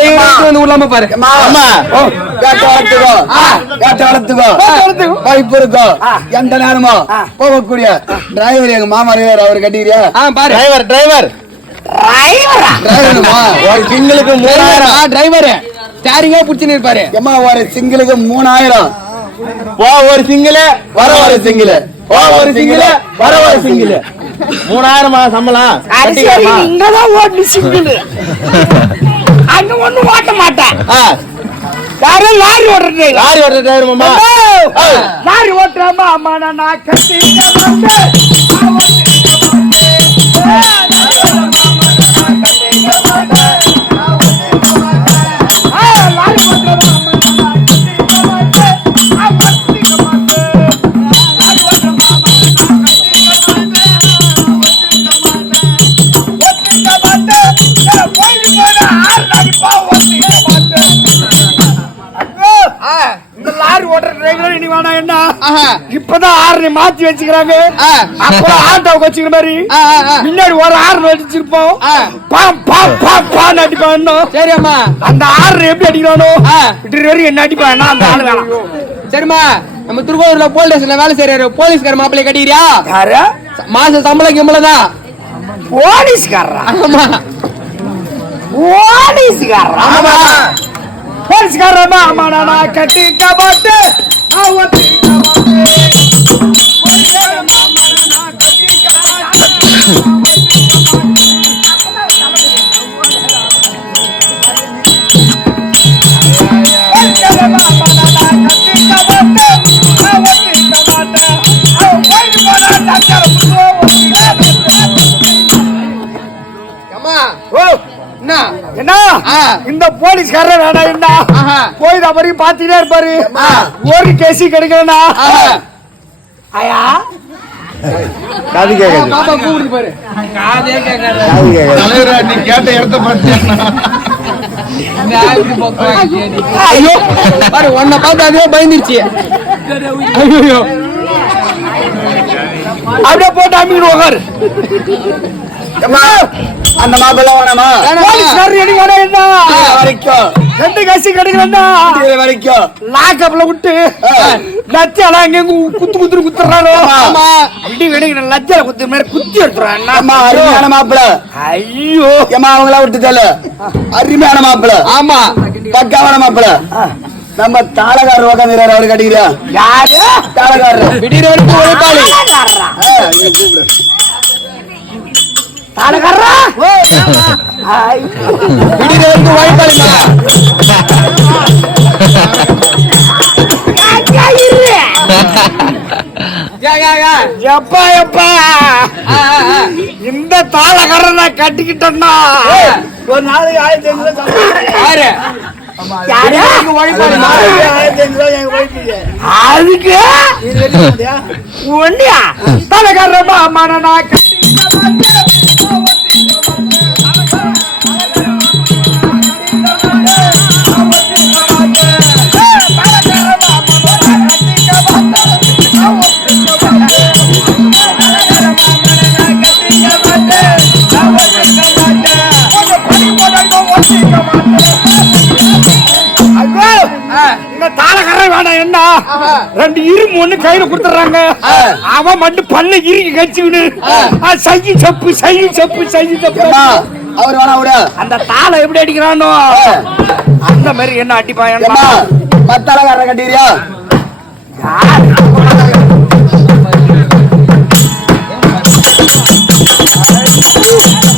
பாரு. பைப்பு இருக்கும் எந்த நேரமும் போகக்கூடிய டிரைவர் எங்க மாமா அவர் கட்டிக்கிறியா? ஆ பாரு. டிரைவர் டிரைவர் ஒரு சிங்களுக்கு மூணாயிரம். டிரைவர் ஸ்டாரிங்கே புடிச்சுன்னு இருப்பாரு. ஏமா ஒரு சிங்கிளுக்கு மூணாயிரம். போ ஒரு சிங்கிள். வர ஒரு சிங்கிள். போ ஒரு சிங்கிள். வர ஒரு சிங்கிள். மூணாயிரமா சம்பளம்? இங்கதான் ஓட்டு சிங்கிள். அங்க ஒண்ணு ஓட்ட மாட்டேன். யாரும் லாரி ஓட்டுறது லாரி ஓட்டுற டிரைவர் மாமா. லாரி ஓட்டுறாமா அம்மா நான் கட்டி இந்த லாரி ஓட்டுற டிரைவர் இனி வேணாம் என்ன. இப்பதான் ஆறு மாத்தி வச்சுக்கிறாங்க. அப்புறம் ஆட்டோவுக்கு வச்சுக்கிற மாதிரி. முன்னாடி ஒரு ஆறு அடிச்சிருப்போம். பாம் பாம் பாம் பாம் அடிப்பான் இன்னும். சரி அம்மா. அந்த ஆறு எப்படி அடிக்கிறானோ. டிரைவர் என்ன அடிப்பான்? அந்த ஆளு வேணாம். சரிம்மா. நம்ம திருக்கோவிலூர்ல போலீஸ் ஸ்டேஷன்ல வேலை செய்யறாரு போலீஸ்கார மாப்பிள்ளை கட்டிக்கிறியா? யாரு? மாசம் சம்பளம் கிம்பளம் தான் போலீஸ்காரரா? ஆமா. போலீஸ்காரரா? ஆமா. டாக்டரை புடிச்சு ஒத்திக்க அம்மா ஓ என்ன? போலீஸ்காரர் வேணா என்ன ஆஹா. போய் வரையும் பாத்துட்டே இருப்பாரு. ஆ. ஒரு கேசி கிடைக்கலனா? ஆஹா. ஐயா காது கேட்காது. பாப்பா கூப்பிடுது பாரு. காதே கேட்காத. காது கேட்காது. தலைவரா நீ கேட்ட இடத்த பார்த்தேன் ஐயோ. பாரு உன்னை பார்த்து அதுவே பயந்துருச்சு. ஐயோ. அப்படியே போட்டு அம்பிக்கிட்டு உட்காரு அந்த மாப்பிள்ள வேணாமா? வரைக்கும். ரெண்டு கேசி இது வரைக்கும். லாக்கப்ல விட்டு லட்சம் அங்க குத்து குத்துரு குத்துறாரோ ஆமா. அப்படி கிடைக்கிற லட்சம் குத்து மாதிரி குத்தி எடுத்துறான் அருமையான மாப்பிள்ள. ஐயோ. ஏமா அவங்கள விட்டுதல அருமையான மாப்பிள்ள. ஆமா. பக்காவான மாப்பிள்ள. நம்ம தாளகாரர் உட்காந்துறாரு அவரு கட்டிக்கிறியா? யாரு? தாளகாரர் திடீர் வரைக்கும் உழைப்பாளி. யா யா யா. எப்பா எப்பா. இந்த தாளக்காரன் நான் கட்டிக்கிட்டேன்னா? ஒரு நாளைக்கு ஆயிரத்தி ஐநூறு அதுக்கு? ஒன்னியா தலைக்காரமா அம்மா நான் ஆ, ஆஹா. ரெண்டு இரும்பு ஒண்ணு கையில கொடுத்துறாங்க அவன் மட்டும் பல்ல இறுக்கி கடிச்சுக்கிட்டு சையி செப்பு சையி செப்பு சையி செப்பு. அவர் வேணா விட. அந்த தாளை எப்படி அடிக்கிறானோ? அந்த மாதிரி என்ன அடிப்பான் மத்தாளகாரரை கட்டிக்கிறியா? ஆனாடா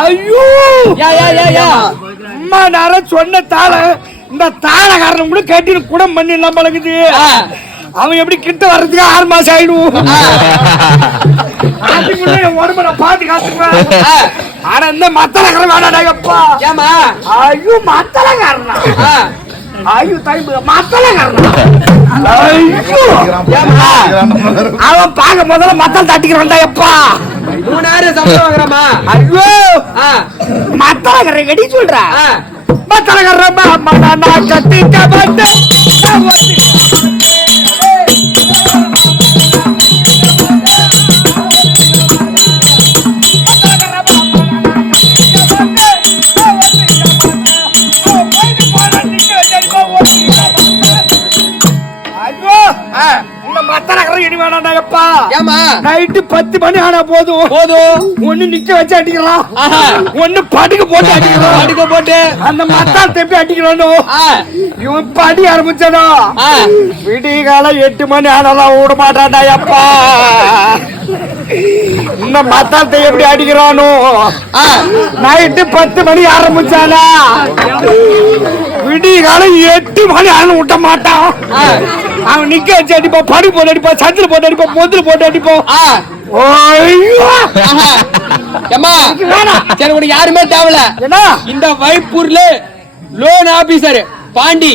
ஐயோ! யா யா யா யா. அம்மா நேரம் சொன்ன தாளை இந்த தாளக்காரன் கூட கேட்டு குடம் பண்ணி எல்லாம் பழகுது. அவன் எப்படி கிட்ட வர்றதுக்கு ஆறு மாசம் ஆயிடும் அதுக்குள்ள உடம்ப நான் பாத்து காத்துக்குவேன். ஆனா இந்த மத்தளக்காரன் வேணாடா அப்பா ஏமா ஐயோ மத்தளக்காரனா. ஆ, ஐயோ தாய் மத்தல ஐயோ. அவன் பாக்க முதல்ல மத்தல் தட்டிக்கிறான்டா எப்பா. மூணாயிரம் சம்பளம் வாங்குறாமா ஐயோ மத்தலகரை கடி சொல்ற. மத்தலகர மாமா நான் கட்டிக்க மாட்டேன் ஏம்மா? நைட்டு பத்து மணி ஆனா போதும். போதும். ஒண்ணு நிக்க வச்சு அடிக்கலாம். ஒண்ணு படுக்க போட்டு அடிக்கலாம். அடுக்க போட்டு. அந்த மத்தால் தெப்பி அடிக்கணும் இவன் அடி ஆரம்பிச்சதா எட்டு மணி ஆனாலும் விட மாட்டான்டா அப்பா. இந்த மத்தாத்தை எப்படி அடிக்கிறானோ. நைட்டு பத்து மணி ஆரம்பிச்சானா? விடிய காலம் எட்டு மணி ஆனாலும் விட்ட மாட்டான். அவன் நிக்க வச்சு அடிப்பான் படு போட்டு அடிப்பான் சத்துல போட்டு அடிப்பான் பொத்துல போட்டு அடிப்பான் சரி உனக்கு யாருமே தேவையில்ல. என்ன? இந்த வைப்பூர்ல லோன் ஆபீசர் பாண்டி.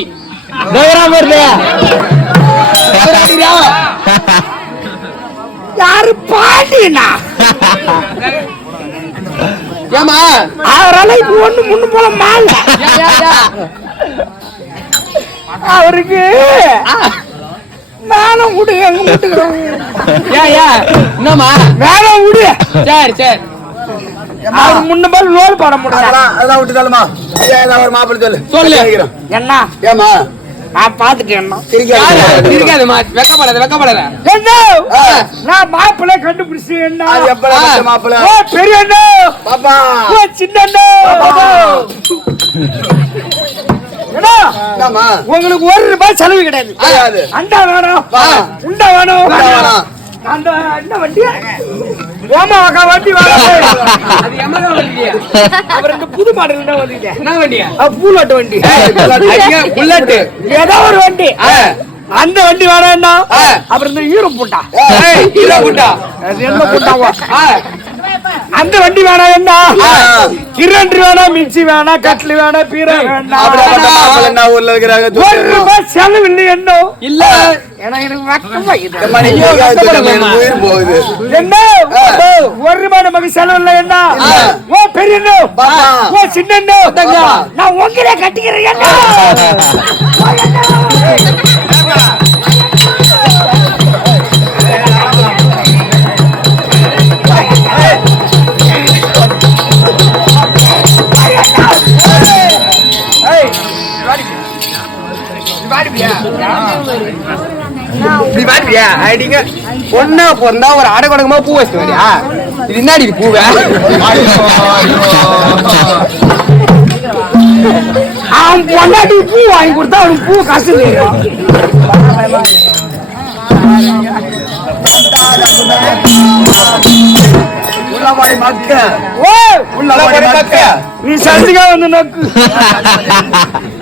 யாரு பாண்டியனா ஏமா அவரால இப்ப ஒண்ணு முன்னு போல மால அவருக்கு மேல விடு எங்க விட்டுக்கிறோம் என்னம்மா? மேல விடு. சரி சரி. அவர் முன்ன போல லோல் போட முடியல அதெல்லாம் விட்டு ஏதாவது ஒரு மாப்பிள்ளை சொல்லு. சொல்லு. என்ன? ஏம்மா? நான் பாத்துட்டேன் இருக்காதும்மா வெக்கப்படாத வெக்கப்படாத. என்ன. நான் மாப்பிள்ளை கண்டுபிடிச்சு என்ன எப்ப மாப்பிள்ளை? ஓ பெரிய அண்ணா பாப்பா. ஓ சின்ன உங்களுக்கு ஒரு ரூபாய் செலவு கிடையாது. அண்டா வேணும். உண்டா வேணும். என்ன வண்டி வண்டி புது மாடல் தான் என்ன வண்டியா? பூலாட்டு வண்டி. ஏதோ ஒரு வண்டி. அந்த வண்டி வேணாம்னா. அப்புறம் இந்த ஈரம் பூட்டா கீழே புட்டா என்ன பூட்டாவா அந்த வண்டி வேணாம் என்ன ஆ. கிரண்டர் வேணாம் மிக்சி வேணாம் கட்லி வேணாம் பீரை வேணாம். என்ன ஊர்ல இருக்கிறாங்க ஒரு ரூபாய் செலவு இல்லை. என்ன? இல்ல என்ன ஒரு ரூபாய் நமக்கு செலவு இல்லை. என்ன. ஓ பெரிய அண்ணா. ஓ சின்ன அண்ணா. நான் உங்களே கட்டிக்கிறேன் இப்படி பாருவியா அடிங்க. பொண்ணா பிறந்தா ஒரு அடை கொடுக்கமா பூ வச்சுட்டு வரியா இது என்னடி பூவை? அவன் பொண்டாட்டி பூ வாங்கி கொடுத்தா அவனுக்கு பூ காசு உள்ளவாடி மக்க ஓ உள்ளவாடி மக்க நீ சந்திக்கா வந்து நோக்கு.